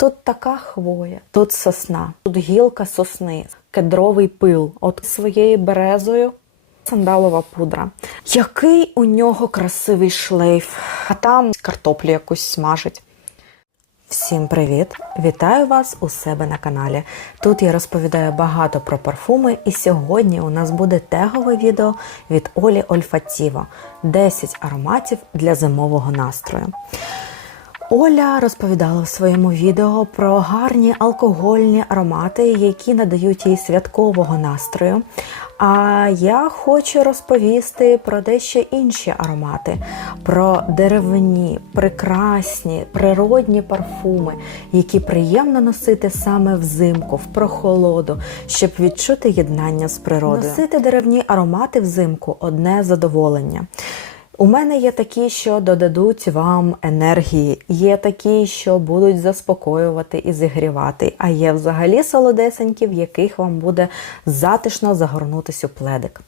Тут така хвоя, тут сосна, тут гілка сосни, кедровий пил, от своєю березою. Сандалова пудра. Який у нього красивий шлейф, а там картоплю якусь смажить. Всім привіт! Вітаю вас у себе на каналі. Тут я розповідаю багато про парфуми, і сьогодні у нас буде тегове відео від Олі Ольфатіво 10 ароматів для зимового настрою. Оля розповідала в своєму відео про гарні алкогольні аромати, які надають їй святкового настрою. А я хочу розповісти про дещо інші аромати, про деревні, прекрасні, природні парфуми, які приємно носити саме взимку, в прохолоду, щоб відчути єднання з природою. Носити деревні аромати взимку одне задоволення. У мене є такі, що додадуть вам енергії, є такі, що будуть заспокоювати і зігрівати, а є взагалі солодесенькі, в яких вам буде затишно загорнутися у пледик.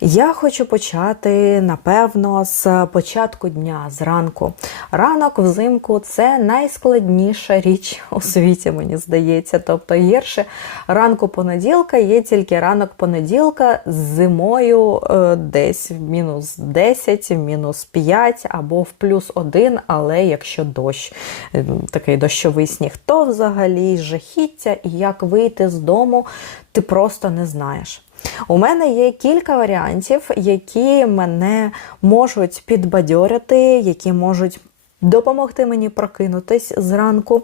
Я хочу почати, напевно, з початку дня, зранку. Ранок взимку це найскладніша річ у світі, мені здається. Тобто гірше ранку понеділка є тільки ранок понеділка з зимою е, десь в мінус 10, в мінус 5 або в плюс 1, але якщо дощ, е, такий дощовий сніг, то взагалі жахіття, і як вийти з дому, ти просто не знаєш. У мене є кілька варіантів, які мене можуть підбадьорити, які можуть допомогти мені прокинутись зранку.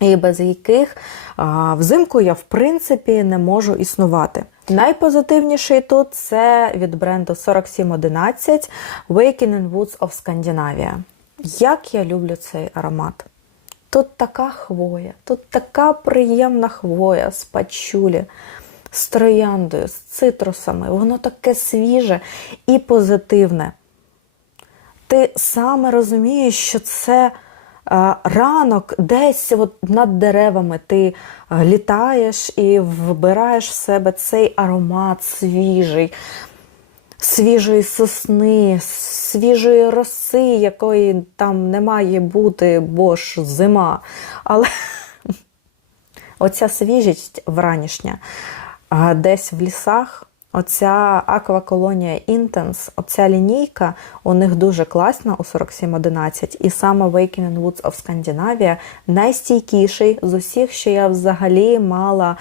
І без яких а, взимку я в принципі не можу існувати. Найпозитивніший тут це від бренду 4711 Wakening Woods of Scandinavia. Як я люблю цей аромат. Тут така хвоя, тут така приємна хвоя з пачулі, з трояндою, з цитрусами. Воно таке свіже і позитивне. Ти саме розумієш, що це ранок десь от над деревами ти літаєш і вбираєш в себе цей аромат свіжий, свіжої сосни, свіжої роси, якої там не має бути, бо ж зима. Але оця свіжість вранішня десь в лісах. Оця акваколонія Intense, оця лінійка у них дуже класна у 4711, і саме Waking Woods of Scandinavia найстійкіший з усіх, що я взагалі мала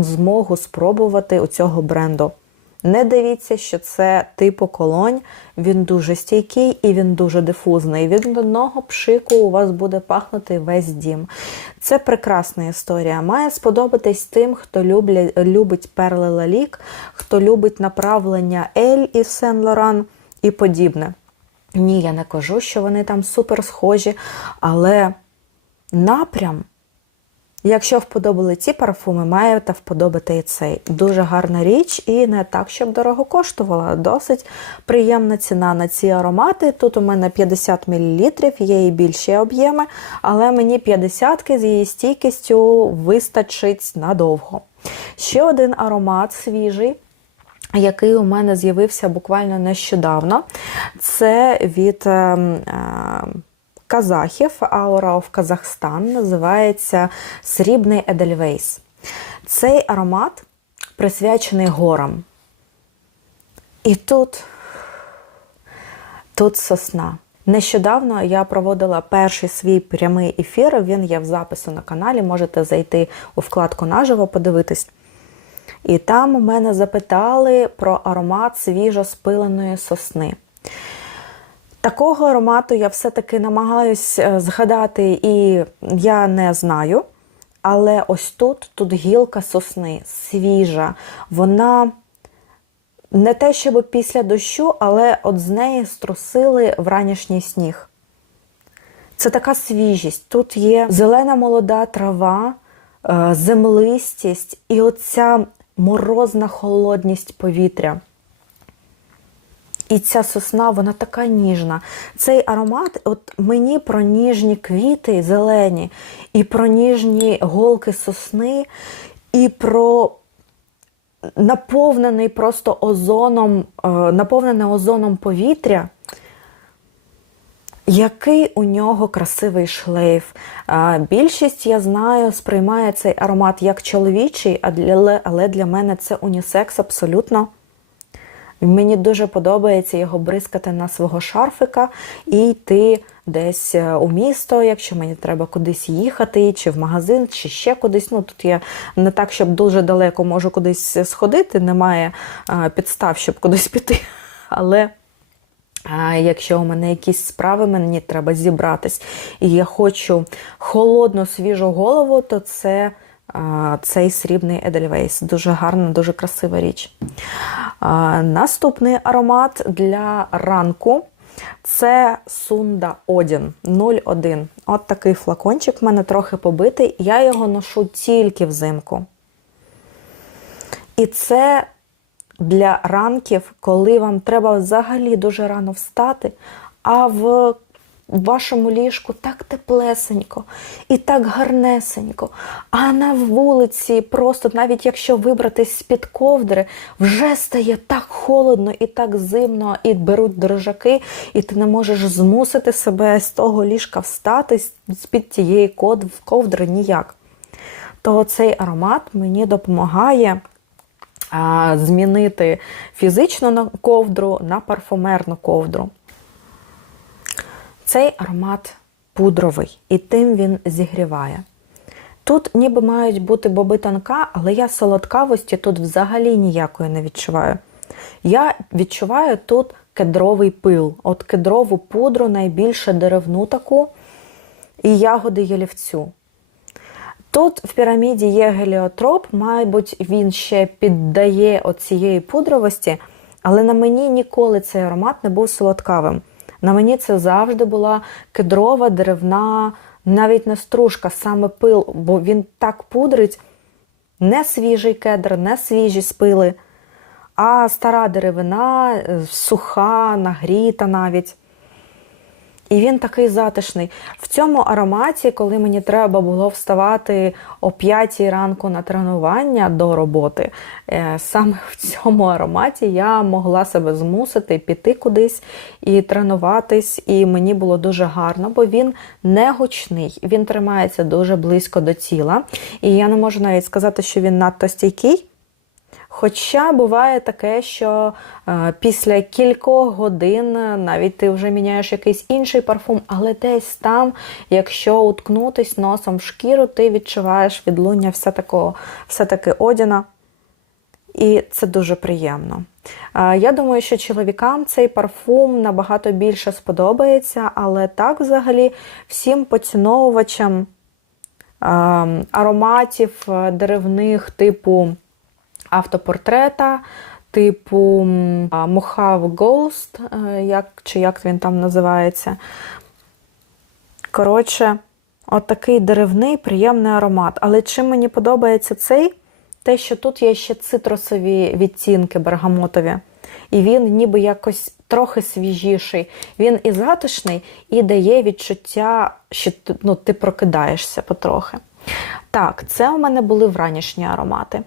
змогу спробувати у цього бренду. Не дивіться, що це типу колонь, він дуже стійкий і він дуже дифузний. Від одного пшику у вас буде пахнути весь дім. Це прекрасна історія. Має сподобатись тим, хто любля, любить перли Лалік, хто любить направлення Ель і Сен Лоран і подібне. Ні, я не кажу, що вони там супер схожі, але напрям. Якщо вподобали ці парфуми, маєте вподобати і цей. Дуже гарна річ і не так, щоб дорого коштувала. Досить приємна ціна на ці аромати. Тут у мене 50 мл, є і більші об'єми, але мені 50 з її стійкістю вистачить надовго. Ще один аромат свіжий. Який у мене з'явився буквально нещодавно, це від е, е, казахів Aura of Казахстан називається Срібний Едельвейс. Цей аромат присвячений горам. І тут, тут сосна. Нещодавно я проводила перший свій прямий ефір. Він є в запису на каналі. Можете зайти у вкладку наживо, подивитись. І там у мене запитали про аромат свіжо спиленої сосни. Такого аромату я все-таки намагаюсь згадати, і я не знаю. Але ось тут тут гілка сосни свіжа. Вона не те, щоб після дощу, але от з неї струсили вранішній сніг. Це така свіжість. Тут є зелена молода трава, землистість і оця морозна холодність повітря. І ця сосна, вона така ніжна. Цей аромат, от мені про ніжні квіти зелені, і про ніжні голки сосни, і про наповнений просто озоном, наповнене озоном повітря. Який у нього красивий шлейф. Більшість, я знаю, сприймає цей аромат як чоловічий, але для мене це унісекс абсолютно. Мені дуже подобається його бризкати на свого шарфика і йти десь е, у місто, якщо мені треба кудись їхати, чи в магазин, чи ще кудись. Ну тут я не так, щоб дуже далеко можу кудись сходити, немає е, підстав, щоб кудись піти. Але а якщо у мене якісь справи, мені треба зібратись, і я хочу холодну свіжу голову, то це цей срібний Edelweiss. Дуже гарна, дуже красива річ. Наступний аромат для ранку це Сунда Одін 01. От такий флакончик в мене трохи побитий. Я його ношу тільки взимку. І це для ранків, коли вам треба взагалі дуже рано встати, а в вашому ліжку так теплесенько і так гарнесенько. А на вулиці, просто навіть якщо вибратись з-під ковдри, вже стає так холодно і так зимно, і беруть дрожаки, і ти не можеш змусити себе з того ліжка встати з-під тієї ковдри ніяк. То цей аромат мені допомагає змінити фізичну ковдру на парфумерну ковдру. Цей аромат пудровий, і тим він зігріває. Тут ніби мають бути боби тонка, але я солодкавості тут взагалі ніякої не відчуваю. Я відчуваю тут кедровий пил. От кедрову пудру найбільше деревну таку і ягоди ялівцю. Тут в піраміді є геліотроп, мабуть, він ще піддає оцієї пудровості, але на мені ніколи цей аромат не був солодкавим. На мені це завжди була кедрова, деревна, навіть не стружка, саме пил, бо він так пудрить не свіжий кедр, не свіжі спили, а стара деревина, е, суха, нагріта навіть. І він такий затишний. В цьому ароматі, коли мені треба було вставати о 5 ранку на тренування до роботи, е, саме в цьому ароматі я могла себе змусити піти кудись і тренуватись, і мені було дуже гарно, бо він не гучний, він тримається дуже близько до тіла. І я не можу навіть сказати, що він надто стійкий. Хоча буває таке, що е, після кількох годин е, навіть ти вже міняєш якийсь інший парфум, але десь там, якщо уткнутись носом в шкіру, ти відчуваєш відлуння все такого, все-таки одіна. І це дуже приємно. Е, Я думаю, що чоловікам цей парфум набагато більше сподобається, але так взагалі всім поціновувачам е, ароматів деревних типу автопортрета, типу м, а, Mojave Ghost, е, як, чи як він там називається. Коротше, от такий деревний, приємний аромат. Але чим мені подобається цей? Те, що тут є ще цитрусові відтінки бергамотові. І він ніби якось трохи свіжіший. Він і затишний, і дає відчуття, що ну, ти прокидаєшся потрохи. Так, це у мене були вранішні аромати.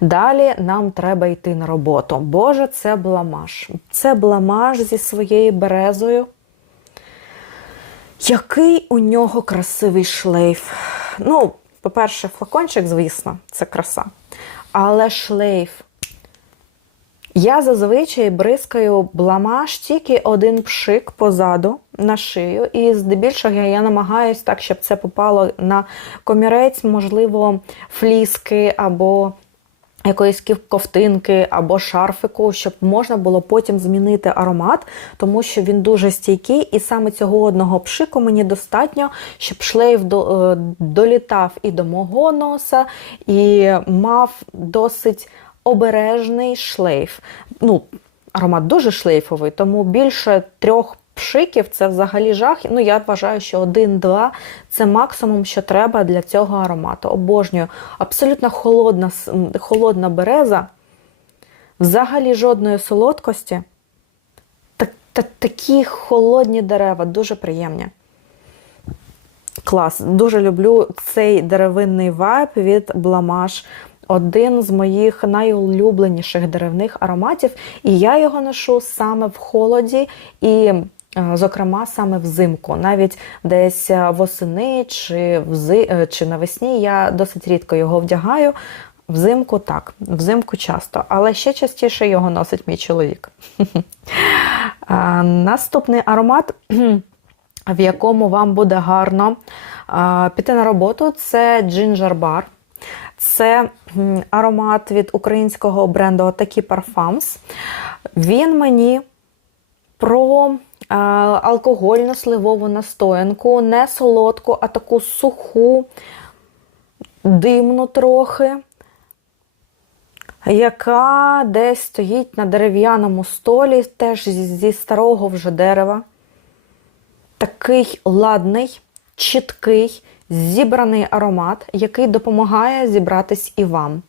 Далі нам треба йти на роботу. Боже, це бламаж. Це бламаж зі своєю березою. Який у нього красивий шлейф. Ну, по-перше, флакончик, звісно, це краса. Але шлейф. Я зазвичай бризкаю бламаж тільки один пшик позаду на шию, і здебільшого я, я намагаюсь так, щоб це попало на комірець, можливо, фліски або якоїсь ковтинки або шарфику, щоб можна було потім змінити аромат, тому що він дуже стійкий, і саме цього одного пшику мені достатньо, щоб шлейф е, долітав і до мого носа, і мав досить обережний шлейф. Ну, аромат дуже шлейфовий, тому більше трьох пшиків це взагалі жах. Ну, я вважаю, що один-два це максимум, що треба для цього аромату. Обожнюю. Абсолютно холодна, холодна береза, взагалі жодної солодкості. Так, та, такі холодні дерева, дуже приємні. Клас. Дуже люблю цей деревинний вайб від Бламаш. Один з моїх найулюбленіших деревних ароматів. І я його ношу саме в холоді. І е, зокрема саме взимку. Навіть десь е, восени чи, взи, е, чи навесні я досить рідко його вдягаю. Взимку так, взимку часто, але ще частіше його носить мій чоловік. Наступний аромат, в якому вам буде гарно піти на роботу, це Ginger Bar. Це аромат від українського бренду Такі Parfums. Він мені про а, алкогольну сливову настоянку, не солодку, а таку суху, димну трохи, яка десь стоїть на дерев'яному столі, теж зі старого вже дерева. Такий ладний, чіткий, зібраний аромат, який допомагає зібратись і вам.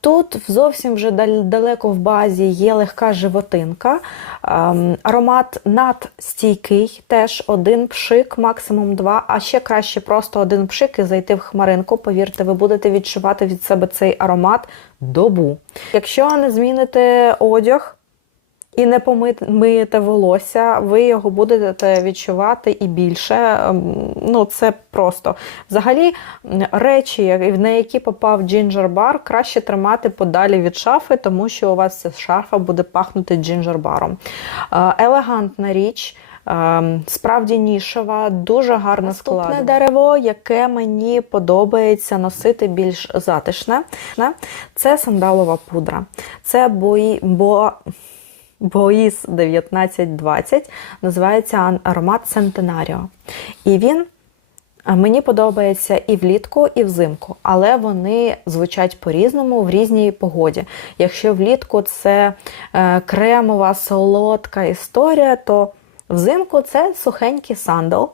Тут зовсім вже далеко в базі є легка животинка. Аромат надстійкий, теж один пшик, максимум два, а ще краще просто один пшик і зайти в хмаринку. Повірте, ви будете відчувати від себе цей аромат добу. Якщо не зміните одяг, і не помиєте волосся, ви його будете відчувати і більше. Ем, Ну, це просто. Взагалі, речі, на які попав джинджер-бар, краще тримати подалі від шафи, тому що у вас ця шафа буде пахнути джинджер-баром. Е, Елегантна річ. ем, Справді нішева, дуже гарно складне дерево, яке мені подобається носити більш затишне. Це сандалова пудра. Це бої, бо, Боїс 1920 називається аромат Centenario. І він мені подобається і влітку, і взимку, але вони звучать по-різному в різній погоді. Якщо влітку це е, кремова, солодка історія, то взимку це сухенький сандал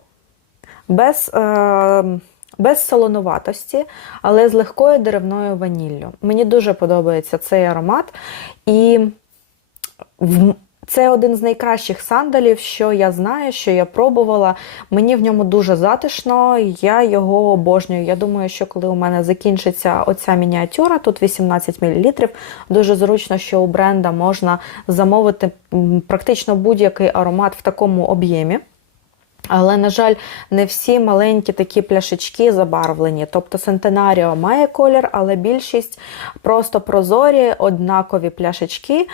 без, е, без солонуватості, але з легкою деревною ваніллю. Мені дуже подобається цей аромат. І це один з найкращих сандалів, що я знаю, що я пробувала. Мені в ньому дуже затишно, я його обожнюю. Я думаю, що коли у мене закінчиться оця мініатюра, тут 18 мл, дуже зручно, що у бренда можна замовити практично будь-який аромат в такому об'ємі. Але, на жаль, не всі маленькі такі пляшечки забарвлені. Тобто Centenario має колір, але більшість просто прозорі, однакові пляшечки,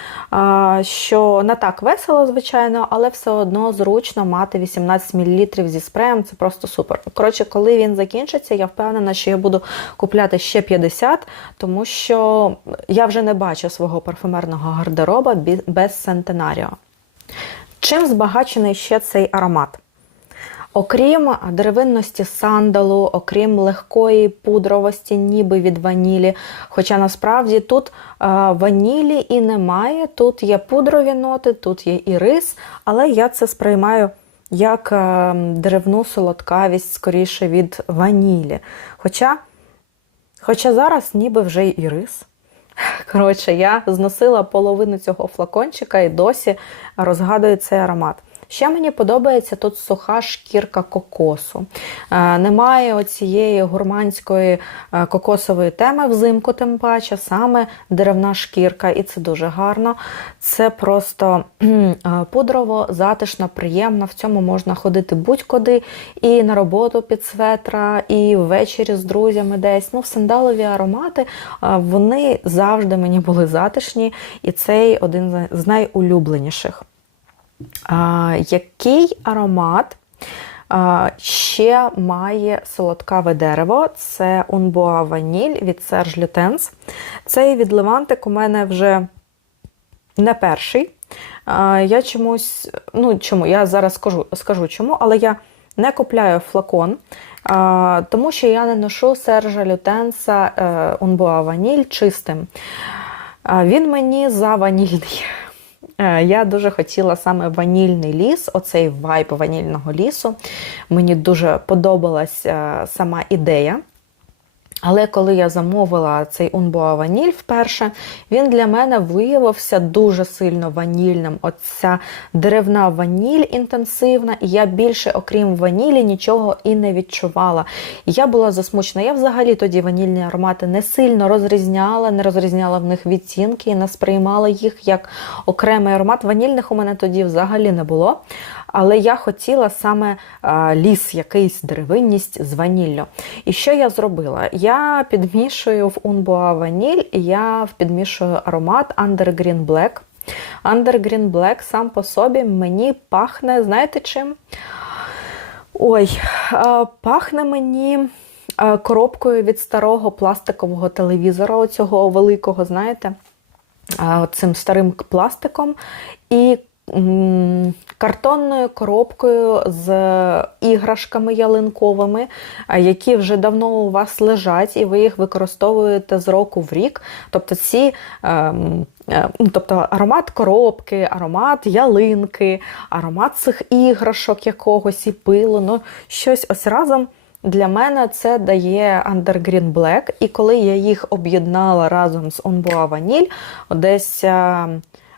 що не так весело, звичайно, але все одно зручно мати 18 мл зі спреєм. Це просто супер. Коротше, коли він закінчиться, я впевнена, що я буду купляти ще 50, тому що я вже не бачу свого парфумерного гардероба без Centenario. Чим збагачений ще цей аромат? Окрім деревинності сандалу, окрім легкої пудровості, ніби від ванілі. Хоча насправді тут ванілі і немає, тут є пудрові ноти, тут є і рис, але я це сприймаю як деревну солодкавість скоріше від ванілі. Хоча, хоча зараз ніби вже і рис. Коротше, я зносила половину цього флакончика і досі розгадую цей аромат. Ще мені подобається тут суха шкірка кокосу. Е, немає оцієї гурманської е, кокосової теми взимку, тим паче, саме деревна шкірка, і це дуже гарно. Це просто е, пудрово, затишно, приємно. В цьому можна ходити будь-куди, і на роботу під светра, і ввечері з друзями десь. Ну, сандалові аромати, вони завжди мені були затишні, і цей один з найулюбленіших. Який аромат ще має солодкаве дерево? Це Unboa Ваніль від Serge Lutens. Цей від Левантик у мене вже не перший. Я чомусь, ну чому, я зараз скажу, скажу чому, але я не купляю флакон, тому що я не ношу Сержа Лютенса Unboa Ваніль чистим. Він мені за ванільний. Я дуже хотіла саме ванільний ліс, оцей вайб ванільного лісу. Мені дуже подобалась е, сама ідея. Але коли я замовила цей Унбоа Ваніль вперше, він для мене виявився дуже сильно ванільним. Оця деревна ваніль інтенсивна, і я більше, окрім ванілі, нічого і не відчувала. Я була засмучена. Я взагалі тоді ванільні аромати не сильно розрізняла, не розрізняла в них відтінки і не сприймала їх як окремий аромат. Ванільних у мене тоді взагалі не було. Але я хотіла саме ліс, якийсь деревинність з ваніллю. І що я зробила? Я підмішую в Unboa ваніль, я підмішую аромат Under Green Black. Under Green Black сам по собі мені пахне, знаєте чим? Ой, пахне мені коробкою від старого пластикового телевізора, оцього великого, знаєте, цим старим пластиком. І картонною коробкою з іграшками ялинковими, які вже давно у вас лежать, і ви їх використовуєте з року в рік. Тобто ці. ем, е, ну, Тобто аромат коробки, аромат ялинки, аромат цих іграшок якогось і пилу, ну щось ось разом. Для мене це дає Under Black, і коли я їх об'єднала разом з On Boa Vanille, десь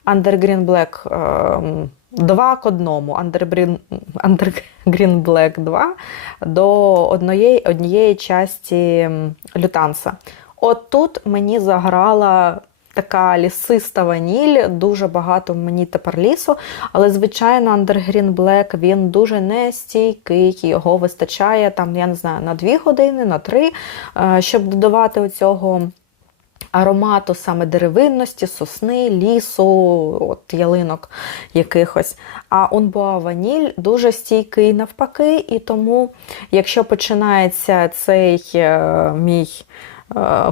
е, Under Green Black е, 2 к одному, Under Green, Under Green Black 2 до однієї, однієї часті лютанса. От тут мені заграла така лісиста ваніль, дуже багато мені тепер лісу, але, звичайно, Under Green Black він дуже нестійкий, його вистачає там, я не знаю, на 2 години, на 3, щоб додавати оцього аромату саме деревинності, сосни, лісу, от ялинок якихось. А онбоа Ваніль дуже стійкий навпаки, і тому, якщо починається цей е, мій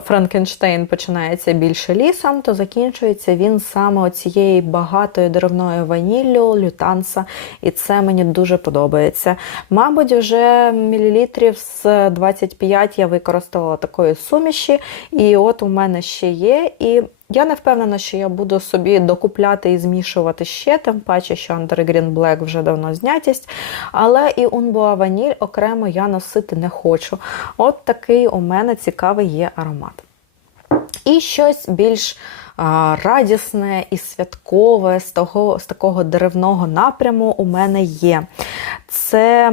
Франкенштейн починається більше лісом, то закінчується він саме цією багатою деревною ваніллю, лютанса, і це мені дуже подобається. Мабуть, вже мілілітрів з 25 я використала такої суміші, і от у мене ще є. І я не впевнена, що я буду собі докупляти і змішувати ще, тим паче, що Under Green Black вже давно знятість. Але і Unboa Vanille окремо я носити не хочу. От такий у мене цікавий є аромат. І щось більш а, радісне і святкове з того, з такого деревного напряму у мене є. Це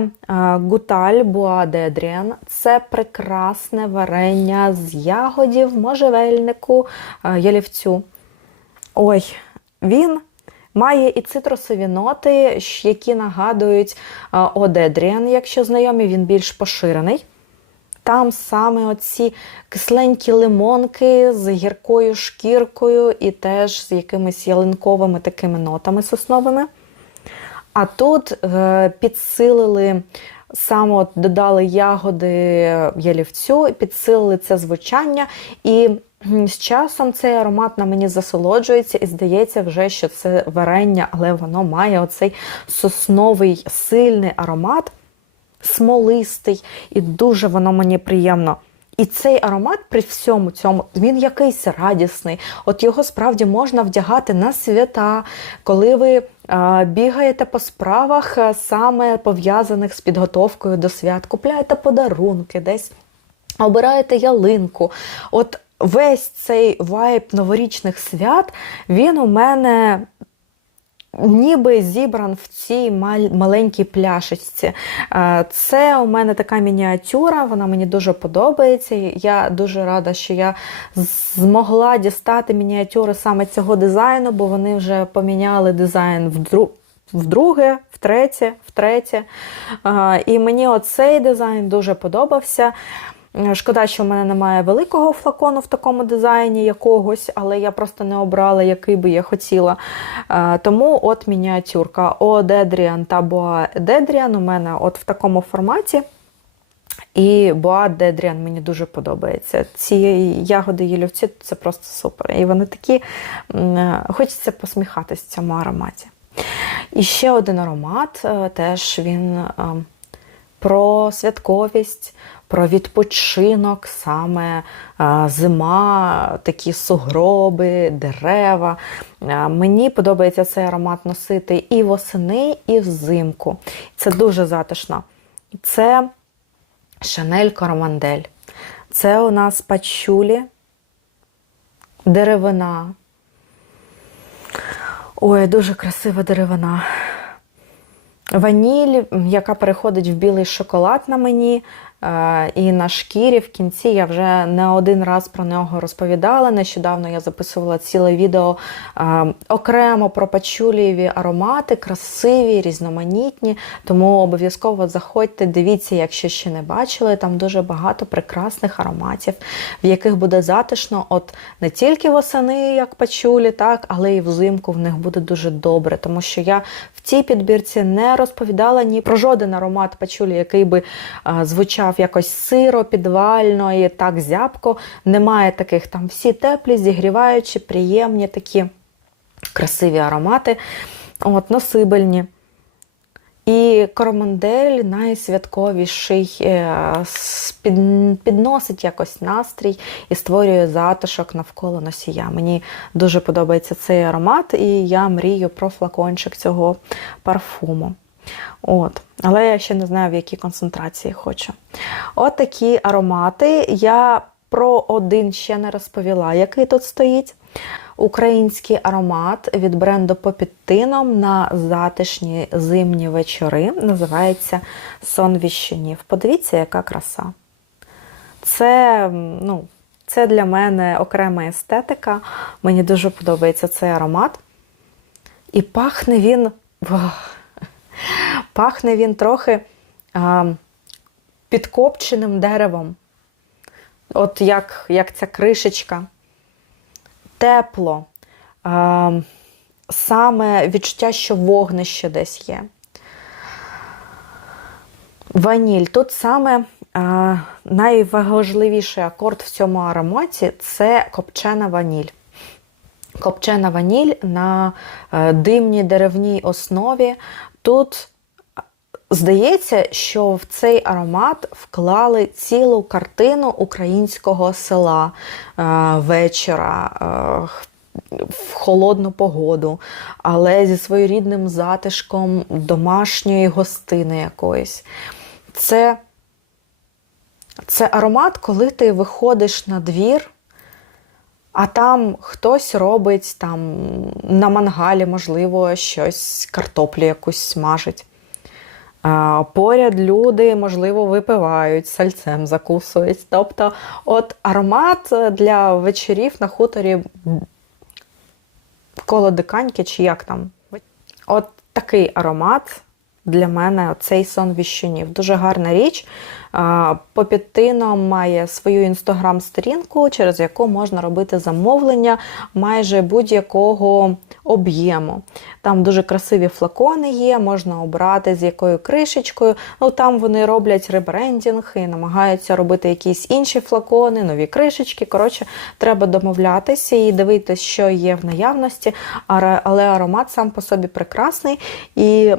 гуталь Буадедріан, це прекрасне варення з ягодів, можжевельнику, ялівцю. Ой, він має і цитрусові ноти, які нагадують одедріан, якщо знайомі, він більш поширений. Там саме оці кисленькі лимонки з гіркою шкіркою і теж з якимись ялинковими такими нотами сосновими. А тут е, підсилили саме додали ягоди ялівцю, підсилили це звучання, і з часом цей аромат на мені засолоджується, і здається вже, що це варення, але воно має оцей сосновий сильний аромат смолистий, і дуже воно мені приємно. І цей аромат при всьому цьому він якийсь радісний. От його справді можна вдягати на свята, коли ви бігаєте по справах, саме пов'язаних з підготовкою до свят, купляєте подарунки, десь обираєте ялинку. От весь цей вайб новорічних свят, він у мене ніби зібран в цій маленькій пляшечці. Е, Це у мене така мініатюра, вона мені дуже подобається. Я дуже рада, що я змогла дістати мініатюри саме цього дизайну, бо вони вже поміняли дизайн вдру- вдруге, втретє, втретє. Е, І мені оцей дизайн дуже подобався. Е, Шкода, що в мене немає великого флакону в такому дизайні якогось, але я просто не обрала, який би я хотіла. Е, Тому от мініатюрка О та Боа Дедріан у мене от в такому форматі. І Боа Дедріан мені дуже подобається. Ці ягоди ялівці це просто супер. І вони такі, е, хочеться посміхатись в цьому ароматі. І ще один аромат, теж він е, про святковість, про відпочинок, саме зима, такі сугроби, дерева. Мені подобається цей аромат носити і восени, і взимку. Це дуже затишно. Це Шанель Коромандель. Це у нас пачулі, деревина. Ой, дуже красива деревина. Ваніль, яка переходить в білий шоколад на мені. Е, І на шкірі в кінці я вже не один раз про нього розповідала. Нещодавно я записувала ціле відео е, окремо про пачулієві аромати, красиві, різноманітні. Тому обов'язково заходьте, дивіться, якщо ще не бачили. Там дуже багато прекрасних ароматів, в яких буде затишно, от не тільки восени, як пачулі, так, але і взимку в них буде дуже добре. Тому що я в цій підбірці не розповідала ні про жоден аромат пачулі, який би а, звучав якось сиро, підвально і так зябко. Немає таких там всі теплі, зігріваючі, приємні такі красиві аромати, от, носибельні. І коромандель найсвятковіший е, підносить якось настрій і створює затишок навколо носія. Мені дуже подобається цей аромат, і я мрію про флакончик цього парфуму. От. Але я ще не знаю, в якій концентрації хочу. От такі аромати. Я про один ще не розповіла, який тут стоїть. Український аромат від бренду Попіттином на затишні зимні вечори. Називається Сон віщунів. Подивіться, яка краса. Це, ну, це для мене окрема естетика. Мені дуже подобається цей аромат. І пахне він. Вах! Пахне він трохи а, підкопченим деревом. От як, як ця кришечка. Тепло. А, саме відчуття, що вогнище десь є. Ваніль. Тут саме а, найважливіший акорд в цьому ароматі це копчена ваніль. Копчена ваніль на е, димній деревній основі. Тут здається, що в цей аромат вклали цілу картину українського села е, вечора. е, в холодну погоду, але зі своєрідним затишком домашньої гостини якоїсь. Це, це аромат, коли ти виходиш на двір, а там хтось робить там на мангалі, можливо, щось, картоплю якусь смажить. А, Поряд люди, можливо, випивають, сальцем закусують. Тобто, от аромат для вечорів на хуторі коло диканьки, чи як там. От такий аромат для мене цей сон віщунів. Дуже гарна річ. А, Попіттино має свою інстаграм-сторінку, через яку можна робити замовлення майже будь-якого об'єму. Там дуже красиві флакони є, можна обрати з якою кришечкою. Ну там вони роблять ребрендінг і намагаються робити якісь інші флакони, нові кришечки. Коротше, треба домовлятися і дивитися, що є в наявності. Але аромат сам по собі прекрасний. І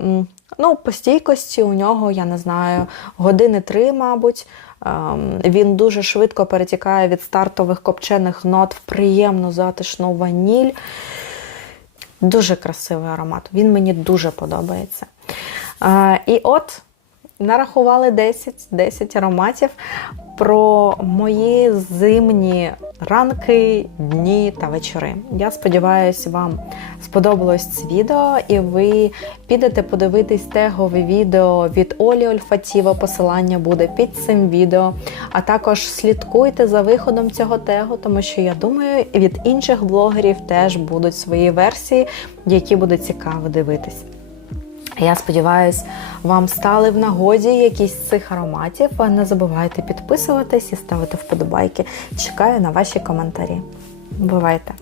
ну, по стійкості у нього, я не знаю, години три, мабуть. Ем, Він дуже швидко перетікає від стартових копчених нот в приємну затишну ваніль. Дуже красивий аромат. Він мені дуже подобається. Е, І от нарахували 10, 10 ароматів про мої зимні ранки, дні та вечори. Я сподіваюся, вам сподобалось це відео, і ви підете подивитись тегове відео від Олі Ольфатіва. Посилання буде під цим відео. А також слідкуйте за виходом цього тегу, тому що я думаю, від інших блогерів теж будуть свої версії, які буде цікаво дивитись. Я сподіваюся, вам стали в нагоді якісь з цих ароматів. Не забувайте підписуватись і ставити вподобайки. Чекаю на ваші коментарі. Бувайте!